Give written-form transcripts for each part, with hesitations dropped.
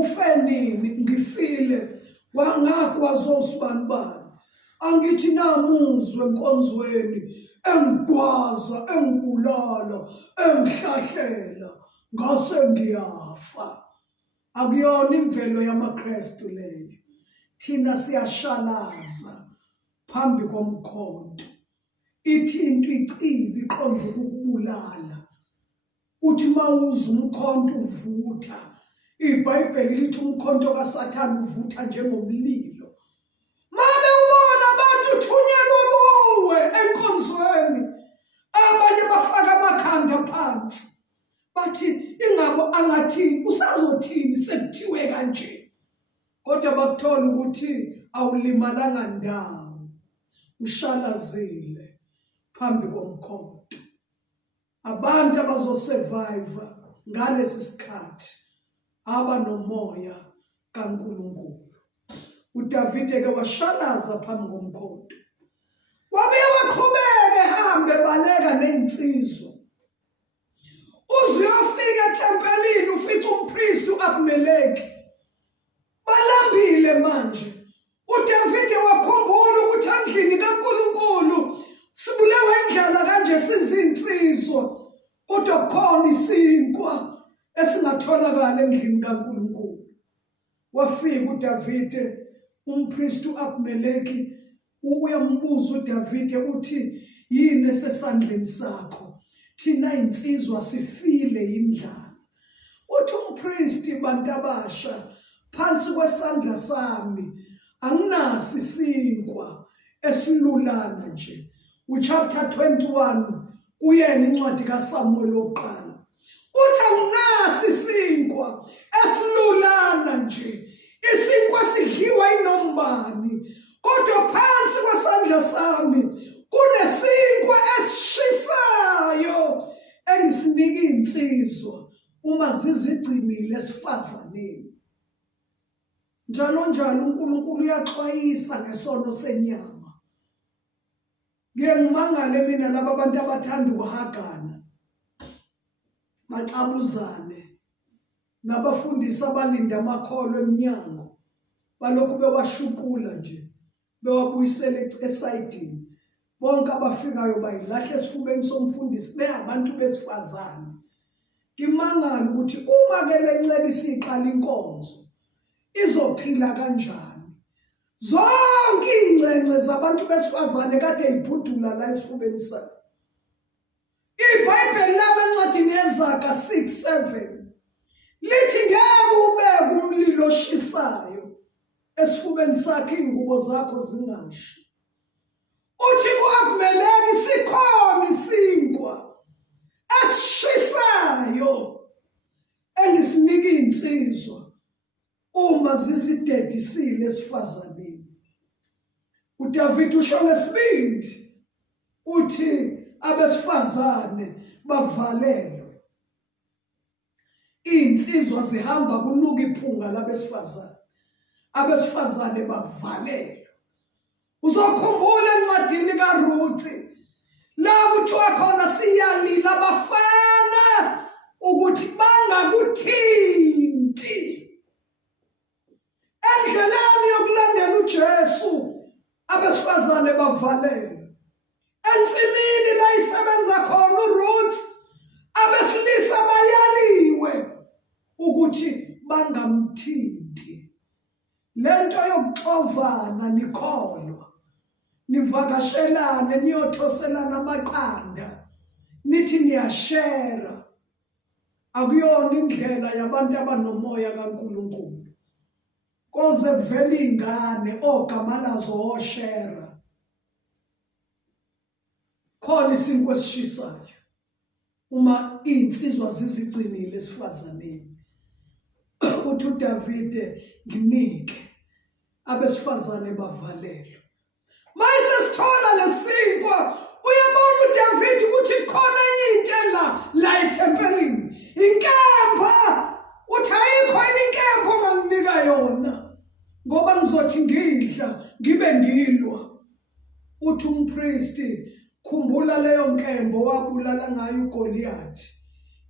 ufenini ngifile wangakwazi usibanibani angithi namuzwe enkonzweni engigwaza engibulala engihlahlela ngase ngiyafa akuyona imvelo yamaKristu leyo thina siyashalaza phambi komkhonto ithi into icibi iqonda ukubulala uthi mawuza umkhonto uvutha iBhayibheli lithi umkhonto kaSathane uvutha njengomlilo manje ubona abantu uthunyelwe kuwe enkonzweni abanye bafaka amakhanda phansi bathi ingabo angathini usazothini sekuthiwe kanje kodwa bakuthola ukuthi awulimalanga ndawo ushalazile phambi komkhonto abantu abazosurvive ngalesi sikhathi aba nomoya kaNkulunkulu uDavide ke washalaza phambi komkhonto wabuye waqhubeka ehambe baleka nezinsizwa uzuyofika eThempelini ufica umpriest uAbimeleki balambile manje uDavide wakhumbula ukuthi endlini kaNkulunkulu sibulewe indlela kanje sizinsizwa kodwa khona isinkwa esingatholakala endlini kaNkulunkulu wafika uDavide umpriest uAbimeleki uyambuza uDavide uthi yini esesandleni sakho thina insizwa sifile indlala uthi umpriest bantabasha phansi kwesandla sami anginasi isinkwa esilulana nje uchapter 21 kuyena incwadi kaSamuel oqala uthi anginasi isinkwa esilulana nje isinkwa sidliwa inombani kodwa phansi kwesandla sami kunesinkwa esishisayo engisinika insizwa uma zizigcinile esifazaneni njalo njalo uNkulunkulu uyaxwayisa ngesono senyama ngiyangimangala mina laba abantu abathanda ukuhagana macabuzane nabafundisi abalinda amakholo eminyango balokhu bewashuqula nje bewabuyisela esayidini bonke abafikayo bayilahle esifubeni somfundisi beyabantu besifazane ngimangala ukuthi uma ke lencela isiqala inkonzo izophila kanjani zonke ingcence zabantu besifazane kade ibhudula la esifubeni sakhe iBhayibheli labencwadini yeZaga 6:7 lithi ngeke ubeke umlilo oshisayo esifubeni sakhe ingubo zakho zingashi uthi kuAbimeleki sikhona isinkwa esishisayo engisinika insizwa uma zisidedisile esifazaneni uDavide usho ngesibindi uthi abesifazane bavalelwe insizwa zihamba kunuka iphunga labesifazane abesifazane bavalelwe uzokhumbula encwadini kaRuthi la kuthiwa khona siyalila abafana ukuthi bangakuthinti endleleni yokulandela uJesu abesifazane bavalelwe ensimini la isebenza khona uRuth abesilisa bayaliwe ukuthi bangamthinti lento yokuxovana nikholwa nivakashelane niyothoselana amaqanda nithi niyashare akuyona indlela yabantu abanomoya kaNkulunkulu koze kuvela ingane ogama lazo oshare khona isinkwa esishisayo uma insizwa zizigcinile esifazaneni uthi uDavide nginike abesifazane bavalelwe mase sithola lesinkwa uyabona uDavide ukuthi khona enye into la eThempelini inkemba uthi ayikho inkemba manginika yona ngoba ngizothi ngidla ngibe ngilwa uthi umpriest khumbula leyo nkembo wabulala ngayo uGoliathi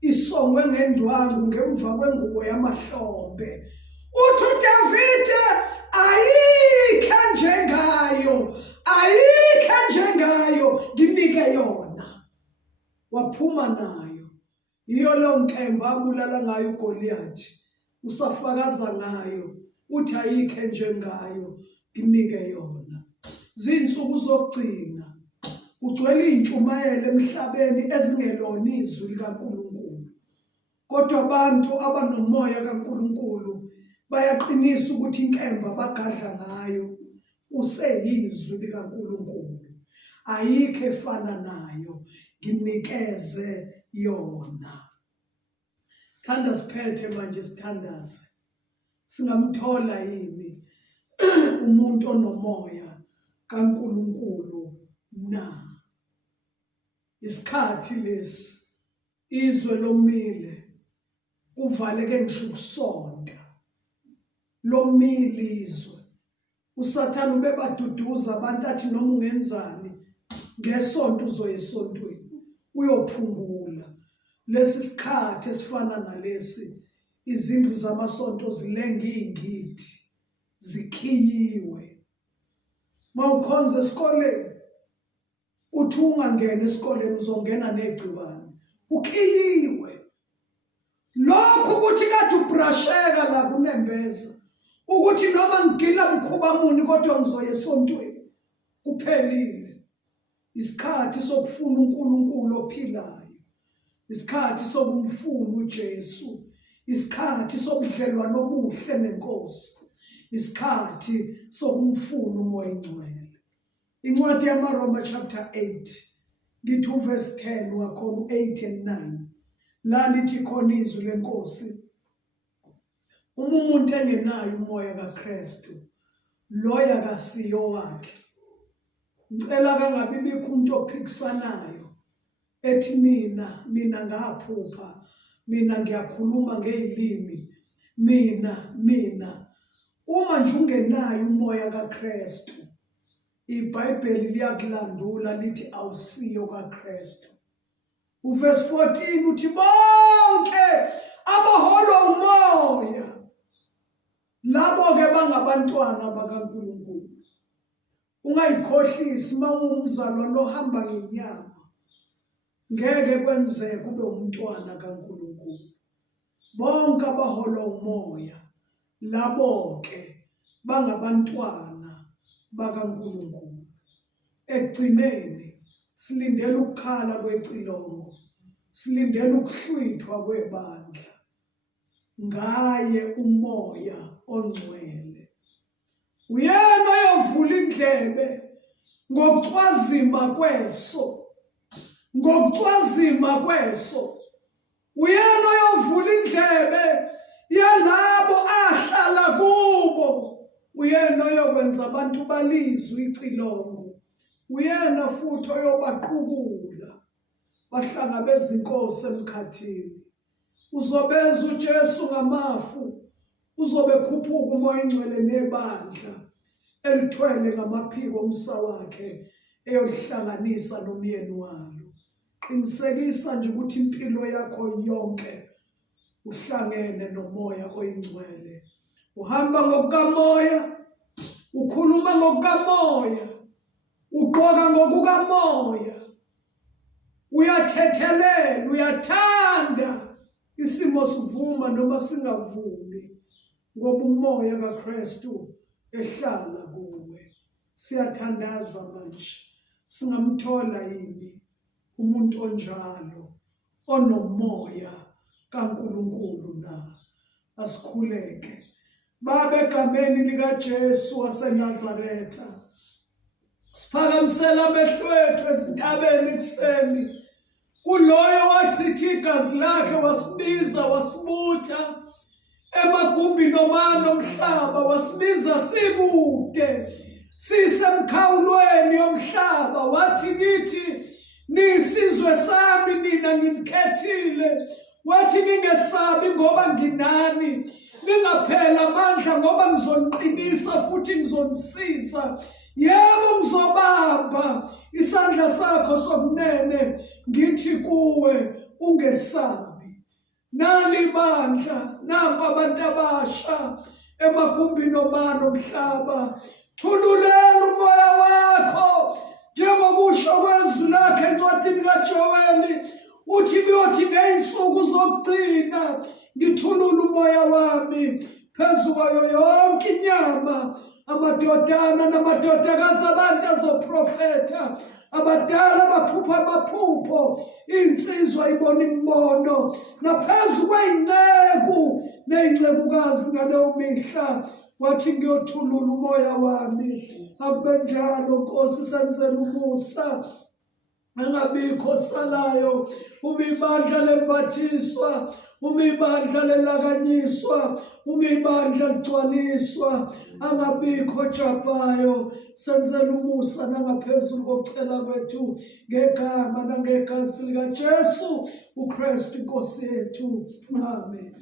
isongwe ngendwangu ngemva kwengubo yamahlombe enjengayo nginike yona. Waphuma nayo. Iyo leyo nkemba abulala ngayo uGoliathi. Usafakaza ngayo. Uthi ayikho enjengayo nginike yona. Zinsuku zokugcina. Kugcwele intshumayelo emhlabeni ezingelona izwi likaNkulunkulu. Kodwa abantu abanomoya kaNkulunkulu bayaqinisa ukuthi inkemba bagadla ngayo useyizwi likaNkulunkulu. Ayikho efana nayo, nginikeze yona. Thanda siphethe manje sithandaze. Singamthola yini umuntu onomoya kaNkulunkulu na? Isikhathi lesi izwe lomile kuvaleke ngisho ukusonta. Lomile izwe. Usathane ubebaduduza abantu athi noma ungenzani ngesonto uzoya esontweni uyophungula. Lesi sikhathi esifana nalesi izindlu zamasonto zilenga ingidi zikhiyiwe. Mawukhonza esikoleni uthi ungangena esikoleni uzongena negciwane. Kukhiyiwe. Lokhu ukuthi kade ubrasheka la kunembeza. Ukuthi noma ngigila mkhuba muni kodwa ngizoya esontweni. Kuphelile. Isikhathi sokufuna uNkulunkulu ophilayo. Isikhathi sokumfuna uJesu. Isikhathi sobudlelwano obuhle neNkosi. Isikhathi sokumfuna uMoya Ingcwele. Incwadi yamaRoma chapter 8 ngithi uverse 10 wakhona 8 and 9 la lithi khona izwi leNkosi. Umuntu engenayo umoya kaKristu loya kasiyo wakhe. Ngicela kangabe bikho umuntu ophikisanayo ethi mina ngaphupha, mina ngiyakhuluma ngezilimi, mina uma nje ungenayo umoya kaKristu iBhayibheli liyakulandula lithi awusiyo kaKristu. Uverse 14 uthi bonke abaholwa umoya labo ke bangabantwana bakaNkulunkulu. Ungayikhohlisi mawumzalwane ohamba ngenyama. Ngeke kwenzeke ube umntwana kaNkulunkulu. Bonke abaholwa umoya labo ke bangabantwana bakaNkulunkulu. Ekugcineni silindele ukukhala kwecilongo. Silindele ukuhlwithwa kwebandla. Ngaye umoya ongcwele. Uyena oyovula indlebe ngokucwazima kweso. Ngokucwazima kweso. Uyena oyovula indlebe yalabo ahlala kubo. Uyena oyokwenza abantu balizwe icilongo. Uyena futhi oyobaqhubula bahlangabeza inkosi emkhathini. Uzobeza uJesu ngamafu. Uzobe khuphuka uMoya Ingcwele nebandla elithwele ngamaphiko omsa wakhe eyohlanganisa nomyeni walo. Qinisekisa nje ukuthi impilo yakho yonke uhlangene noMoya oyiNgcwele. Uhamba ngokukaMoya, ukhuluma ngokukaMoya, ugqoka ngokukaMoya, uyathethelela, uyathanda. Isimo sivuma noma singavumi ngoba umoya kaKristu ehlala kuwe. Siyathandaza manje. Singamthola yini umuntu onjalo onomoya kaNkulunkulu na? Asikhuleke. Baba, egameni likaJesu waseNazaretha, siphakamisela amehlo ethu ezintabeni kuseni. Kuloyo wachitha igazi lakhe wasibiza wasibutha emagumbini omane omhlaba, wasibiza sikude sisemkhawulweni yomhlaba. Wathi kithi nisizwe sami nina nginikhethile. Wathi ningesabi ngoba nginani, ningaphela amandla ngoba ngizoniqinisa futhi ngizonisiza. Yebo ngizobamba isandla sakho sokunene ngithi kuwe ungesabi. Nali ibandla, nampa abantu abasha emagumbini omane omhlaba. Thululela umoya wakho njengokusho kwezwi lakhe encwadini kaJoweli uthi kuyothi ngey'nsuku zokugcina ngithulule umoya wami phezu kwayo yonke inyama, amadodana namadodakazi abantu azoprofetha, abadala baphupha amaphupho, insizwa ibona imibono, naphezu kwey'nceku ney'ncekukazi ngaleyo mihla wathi ngiyothulula umoya wami. Akube njalo Nkosi, senzela umusa, angabikho osalayo. Uma ibandla lembathiswa, uma ibandla lelakanyiswa, uma ibandla ligcwaliswa, angabikho ojabayo. Senzela umusa nangaphezulu kokucela kwethu ngegama nangegazi likaJesu uKristu Nkosi yethu. Amen.